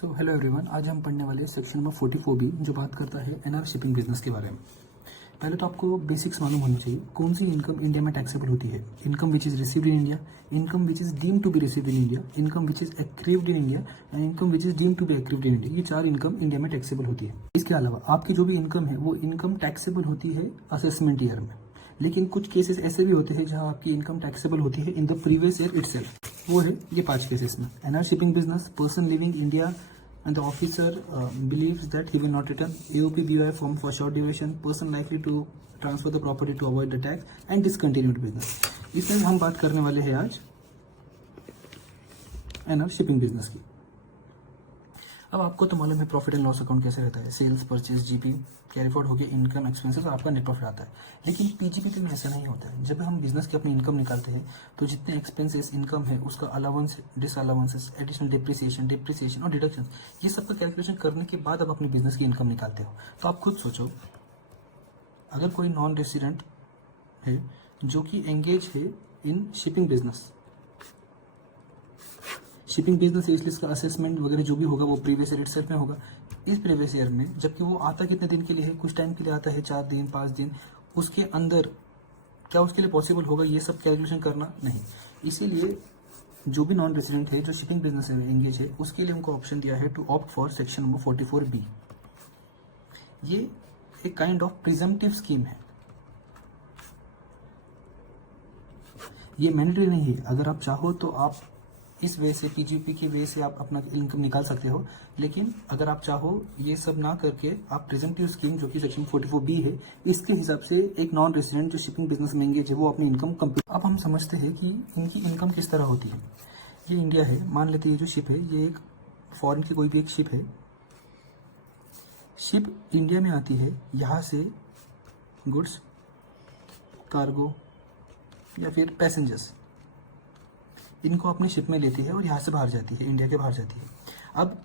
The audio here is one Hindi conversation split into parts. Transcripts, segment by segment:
सो हेलो एवरीवन, आज हम पढ़ने वाले सेक्शन नंबर 44B जो बात करता है एनआर शिपिंग बिजनेस के बारे में। पहले तो आपको बेसिक्स मालूम होनी चाहिए कौन सी इनकम इंडिया में टैक्सेबल होती है। Income which is received in India, income which is deemed to be received in India, income which is accrued in India and income which is deemed to be accrued in India. ये चार इनकम इंडिया में टैक्सेबल होती है। इसके अलावा आपकी जो भी इनकम है वो इनकम टैक्सेबल होती है असेसमेंट ईयर में, लेकिन कुछ केसेस ऐसे भी होते हैं जहां आपकी इनकम टैक्सेबल होती है in the previous year itself. वो है ये 5 केसेस में। NR shipping business, person living India and the officer believes that he will not return, AOP BOI form for short duration, person likely to transfer the property to avoid the tax and discontinued business। इसमें हम बात करने वाले हैं आज एनआर शिपिंग बिजनेस की। अब आपको तो मालूम है प्रॉफिट एंड लॉस अकाउंट कैसे रहता है। Sales, purchase, GP, carry forward हो गया, इनकम, एक्सपेंसेस और आपका नेट प्रॉफिट आता है। लेकिन पीजीपी में ऐसा नहीं होता है। जब हम बिजनेस की अपनी इनकम निकालते हैं तो जितने एक्सपेंसेस इनकम है उसका अलाउंस, डिसअलाउंसेस, एडिशनल डिप्रिसिएशन और डिडक्शन, ये सब का कैलकुलेशन करने के बाद आप अपनी बिजनेस की इनकम निकालते हो। तो आप खुद सोचो, अगर कोई नॉन रेसिडेंट है जो कि एंगेज है इन शिपिंग बिजनेस है, इसलिए इसका असेसमेंट वगैरह जो भी होगा वो प्रीवियस ईयर इटसेल्फ में होगा। इस प्रीवियस ईयर में जबकि वो आता कितने दिन के लिए है, कुछ टाइम के लिए आता है, 4 दिन 5 दिन, उसके अंदर क्या उसके लिए पॉसिबल होगा ये सब कैलकुलेशन करना? नहीं। इसीलिए जो भी नॉन रेसिडेंट है जो शिपिंग बिजनेस में एंगेज है उसके लिए उनको ऑप्शन दिया है to opt for section number 44B। ये एक काइंड ऑफ प्रिजम्पटिव स्कीम है। ये मैंडेटरी नहीं है। अगर आप चाहो तो आप इस वे से, पीजीपी की वे से आप अपना इनकम निकाल सकते हो, लेकिन अगर आप चाहो ये सब ना करके आप प्रेजेंटिव स्कीम जो कि सेक्शन 44B है इसके हिसाब से एक नॉन रेसिडेंट जो शिपिंग बिजनेस में एंगेज है वो अपनी इनकम कंप्लीट। अब हम समझते हैं कि इनकी इनकम किस तरह होती है। ये इंडिया है, मान लेते हैं ये जो शिप है ये एक फॉरेन की कोई भी एक शिप है। शिप इंडिया में आती है, यहाँ से गुड्स, कार्गो या फिर पैसेंजर्स इनको अपने शिप में लेती है और यहाँ से बाहर जाती है, इंडिया के बाहर जाती है। अब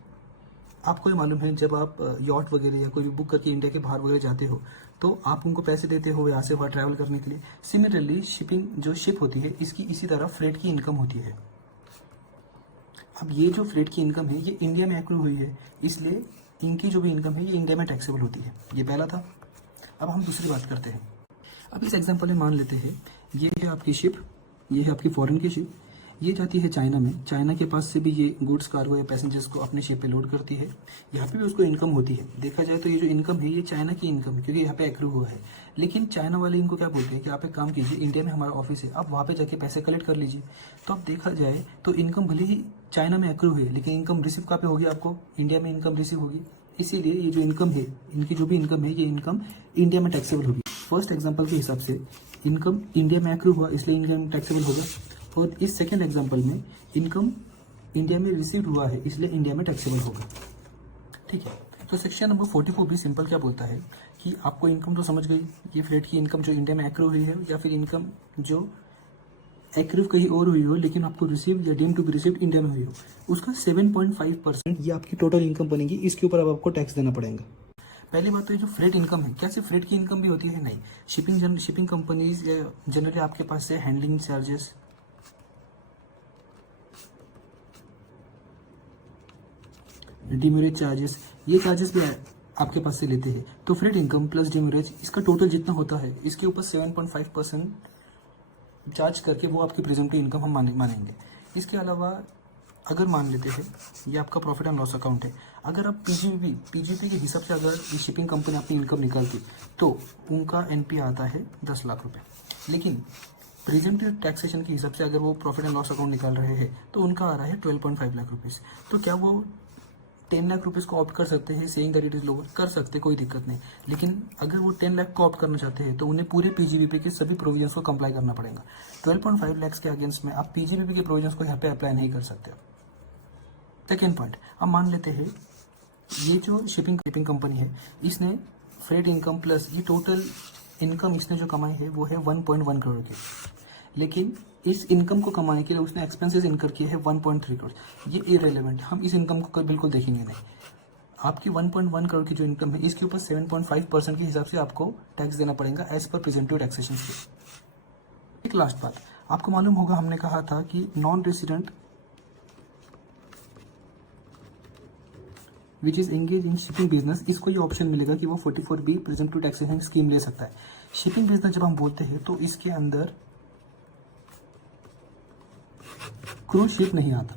आपको ये मालूम है जब आप यॉट वगैरह या कोई भी बुक करके इंडिया के बाहर वगैरह जाते हो तो आप उनको पैसे देते हो यहाँ से वहाँ ट्रैवल करने के लिए। सिमिलरली शिपिंग जो शिप होती है इसकी इसी तरह फ्रेट की इनकम होती है। अब ये जो फ्रेट की इनकम है ये इंडिया में एक्रू हुई है, इसलिए इनकी जो भी इनकम है ये इंडिया में टैक्सेबल होती है। ये पहला था। अब हम दूसरी बात करते हैं। अब इस एग्जाम्पल में मान लेते हैं ये है आपकी शिप, ये है आपकी फॉरेन की शिप, ये जाती है चाइना में। चाइना के पास से भी ये गुड्स, कार्गो या पैसेंजर्स को अपने शिप पे लोड करती है। यहाँ पे भी उसको इनकम होती है। देखा जाए तो ये जो इनकम है ये चाइना की इनकम है क्योंकि यहाँ पे एक्रू हुआ है। लेकिन चाइना वाले इनको क्या बोलते हैं कि आप एक काम कीजिए, इंडिया में हमारा ऑफिस है, आप वहाँ पे जाके पैसे कलेक्ट कर लीजिए। तो अब देखा जाए तो इनकम भले ही चाइना में एक्रू हुई है लेकिन इनकम रिसीव कहाँ पे होगी? आपको इंडिया में इनकम रिसीव होगी। इसीलिए ये जो इनकम है, इनकी जो भी इनकम है ये इनकम इंडिया में टैक्सेबल होगी। फर्स्ट एग्जाम्पल के हिसाब से इनकम इंडिया में एक्रू हुआ इसलिए इनकम टैक्सेबल होगा, और इस सेकेंड एग्जाम्पल में इनकम इंडिया में रिसीव हुआ है इसलिए इंडिया में टैक्सेबल होगा। ठीक है, तो सेक्शन नंबर 44B सिंपल क्या बोलता है कि आपको इनकम तो समझ गई, ये फ्रेट की इनकम जो इंडिया में एक्रू हुई है या फिर इनकम जो एक्रू कहीं और हुई हो लेकिन आपको रिसीव या deem to be received India में हुई हो, उसका 7.5% ये आपकी टोटल इनकम बनेगी। इसके ऊपर अब आपको टैक्स देना पड़ेगा। पहली बात तो ये जो फ्रेट इनकम है, क्या सिर्फ फ्रेट की इनकम भी होती है? नहीं। शिपिंग कंपनीज जनरली आपके पास से हैंडलिंग चार्जेस, डिमरेज चार्जेस, ये चार्जेस भी आपके पास से लेते हैं। तो फ्रेट इनकम प्लस डिमरेज इसका टोटल जितना होता है इसके ऊपर 7.5% चार्ज करके वो आपकी प्रेजेंटिव इनकम हम मानेंगे। इसके अलावा अगर मान लेते हैं ये आपका प्रॉफिट एंड लॉस अकाउंट है, अगर आप पीजीपी के हिसाब से अगर ये शिपिंग कंपनी अपनी इनकम निकालती तो उनका एनपी आता है 10 लाख रुपये। लेकिन प्रेजेंटिव टैक्सेशन के हिसाब से अगर वो प्रॉफिट एंड लॉस अकाउंट निकाल रहे हैं तो उनका आ रहा है 12.5 लाख रुपीज़। तो क्या वो 10 लाख रुपीज़ को ऑप्ट कर सकते हैं? Saying that it is lower, कर सकते, कोई दिक्कत नहीं। लेकिन अगर वो 10 लाख को ऑप्ट करना चाहते हैं तो उन्हें पूरे पीजीबीपी के सभी प्रोविजंस को कंप्लाई करना पड़ेगा। 12.5 लाख के अगेंस्ट में आप पीजीबीपी के प्रोविजंस को यहाँ पे अप्लाई नहीं कर सकते। सेकेंड पॉइंट, अब मान लेते हैं ये जो शिपिंग कंपनी है इसने फ्रेट इनकम प्लस ये टोटल इनकम इसने जो कमाई है वो है 1.1 करोड़ की, लेकिन इस इनकम को कमाने के लिए उसने एक्सपेंसेस इनकर किए हैं 1.3 करोड़। ये इरेलेवेंट, हम इस इनकम को बिल्कुल देखेंगे नहीं। आपकी 1.1 करोड़ की जो इनकम है इसके ऊपर 7.5% के हिसाब से आपको टैक्स देना पड़ेगा एज पर प्रेजेंटिव टैक्सेशन के। एक लास्ट बात, आपको मालूम होगा हमने कहा था कि non resident which is engage in shipping business, इसको ये ऑप्शन मिलेगा कि वो 44B प्रिजम्पटिव टैक्सेशन स्कीम ले सकता है। शिपिंग बिजनेस जब हम बोलते हैं तो इसके अंदर क्रूज शिप नहीं आता।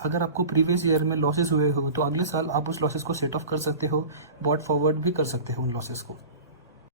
अगर आपको प्रीवियस ईयर में लॉसेस हुए हो तो अगले साल आप उस लॉसेस को सेट ऑफ कर सकते हो, बॉट फॉरवर्ड भी कर सकते हो उन लॉसेस को।